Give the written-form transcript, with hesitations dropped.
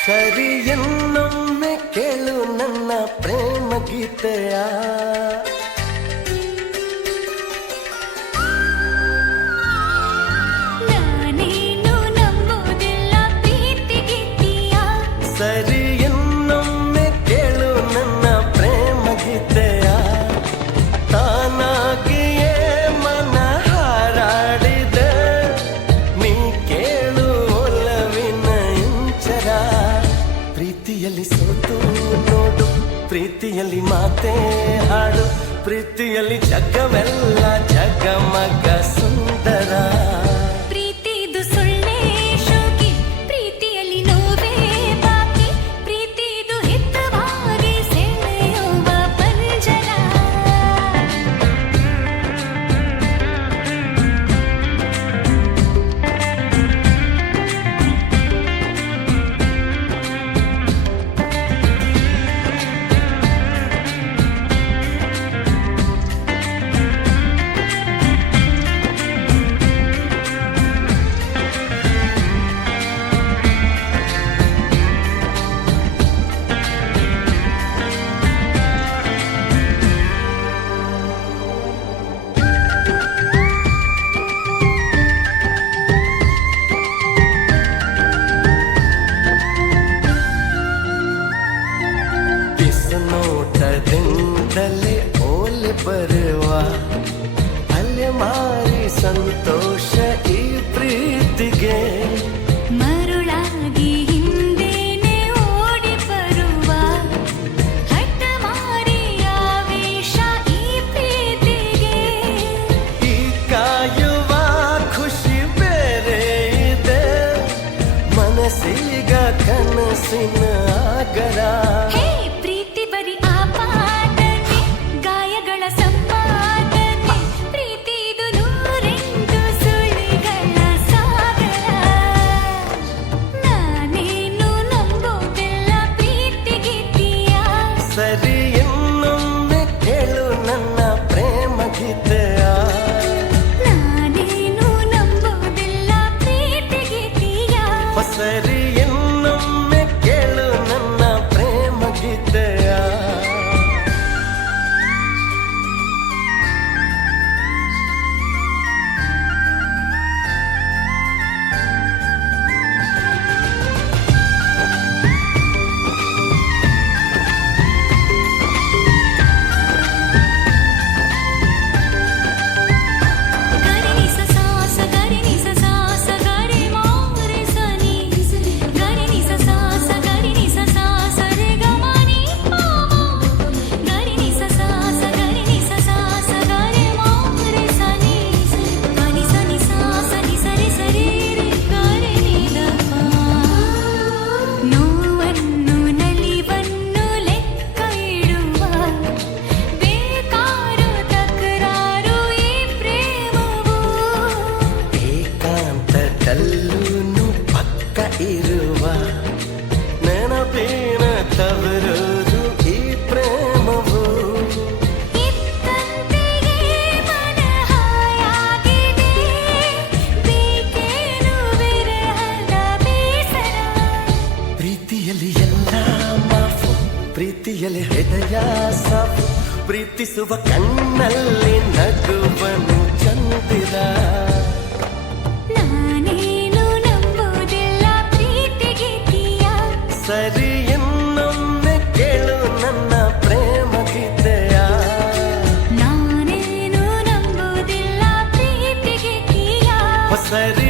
ಸರಿ ಇನ್ನೊಮ್ಮೆ ಕೇಳು ನನ್ನ ಪ್ರೇಮ ಗೀತೆಯ ನಾನೇನು ನಂಬೋದಿಲ್ಲ ಪ್ರೀತಿ ಗೀತೆಯ ಸರಿ ಇನ್ನೊಮ್ಮೆ ಕೇಳು ನನ್ನ ಪ್ರೇಮ ಗೀತೆಯ ತಾನಾಗಿಯೇ ಮನ ಹಾರಾಡಿದೆ ನೀ ಕೇಳು ಒಲವಿನ ಇಂಚರ ಪ್ರೀತಿಯಲ್ಲಿ ಸೋತು ನೋಡು ಪ್ರೀತಿಯಲ್ಲಿ ಮಾತೇ ಹಾಡು ಪ್ರೀತಿಯಲ್ಲಿ ಜಗವೆಲ್ಲ ಜಗಮಗ ಸುಂದರ ಪ್ರೀತಿದು ಸುಳ್ಳೇ ಶೋಕಿ ಪ್ರೀತಿಯಲ್ಲಿ ನೋವೇ ಬಾಕಿ ಪ್ರೀತಿದು ಹಿತವಾಗಿ ಸೆಳೆಯುವ ಪಂಜರ ನೋಟದಿಂದಲೇ ಓಲೆ ಬರುವ ಅಲೆ ಮಾರಿ ಸಂತೋಷ ಈ ಪ್ರೀತಿಗೆ ಮರುಳಾಗಿ ಹಿಂದೇನೆ ಓಡಿ ಬರುವ ಹಠ ಮಾರಿ ಆವೇಶ ಈ ಪ್ರೀತಿಗೆ ಈ ಕಾಯುವ ಖುಷಿ ಬೇರೆ ಇದೆ ಮನಸ್ಸೀಗ ಕನಸಿನ ಆಗರ ಹೇ ಪ್ರೀತಿ ಬರಿ ಆಪಾದನೆ ಗಾಯಗಳ ಸಂಪಾದನೆ ಪ್ರೀತಿದು ನೂರೆಂಟು ಸುಳಿಗಳ ಸಾಗರ ನಾನೇನು ನಂಬೋದಿಲ್ಲ ಪ್ರೀತಿ ಗೀತೆಯ ಸರಿ ಇನ್ನೊಮ್ಮೆ ಕೇಳು ನನ್ನ ಪ್ರೇಮ ಗೀತೆಯ ನಾನೇನು ನಂಬೋದಿಲ್ಲ ಪ್ರೀತಿ ಗೀತೆಯ ಸರಿ ಇನ್ನೊಮ್ಮೆ ಕೇಳು ನನ್ನ ಪ್ರೇಮ ಗೀತೆಯ ಗರಿ ನಿ ಸ ಸಾ ಸ ಗರಿ ನಿ ಸ ಸಾ ಸ ಗರಿ ಮೋರೆ ಸ ನಿ ಗರಿ ನಿ ಸ ಸಾ ಸ ಗರಿ ನಿ ಸ ಸಾ ಸ ರೆ ಗ ಮ ನಿ ಪ ಮ ಗರಿ ನಿ ಸ ಸಾ ಸ ಗರಿ ನಿ ಸ ಸಾ ಸ ಗರಿ ಮೋರೆ ಸ ನಿ ಗ ನಿ ಸ ನಿ ಸಾ ಸ ನಿ ಸ ರೆ ಸ ರೆ ರೆ ಗರಿ ನಿ ದ ಪ ನೋವನ್ನು ನಲಿವನ್ನು ಲೆಕ್ಕ ಇಡುವ ಬೇಕಾರು ತಕರಾರು ಈ ಪ್ರೇಮವು ಏಕಾಂತದಲ್ಲೂ ಪಕ್ಕ ಇರುವ ನೆನಪಿನ ತವರೋದು ಈ ಪ್ರೇಮವು ಇತ್ತಂತೆಯೇ ಮನ ಹಾಯಾಗಿದೆ ಬೇಕೇನು ವಿರಹದ ಬೇಸರ ಪ್ರೀತಿಯಲ್ಲಿ ಎಲ್ಲ ಮಾಫು ಪ್ರೀತಿಯಲ್ಲಿ ಹೃದಯ ಸಾಫು ಪ್ರೀತಿಸುವ ಕಣ್ಣಲ್ಲಿ ನಗುವನು ಚಂದಿರ ನಾನೇನು ನಂಬೋದಿಲ್ಲ ಪ್ರೀತಿ ಗೀತೆಯ ಸರಿ ಇನ್ನೊಮ್ಮೆ ಕೇಳು ನನ್ನ ಪ್ರೇಮ ಗೀತೆಯ ಸರಿ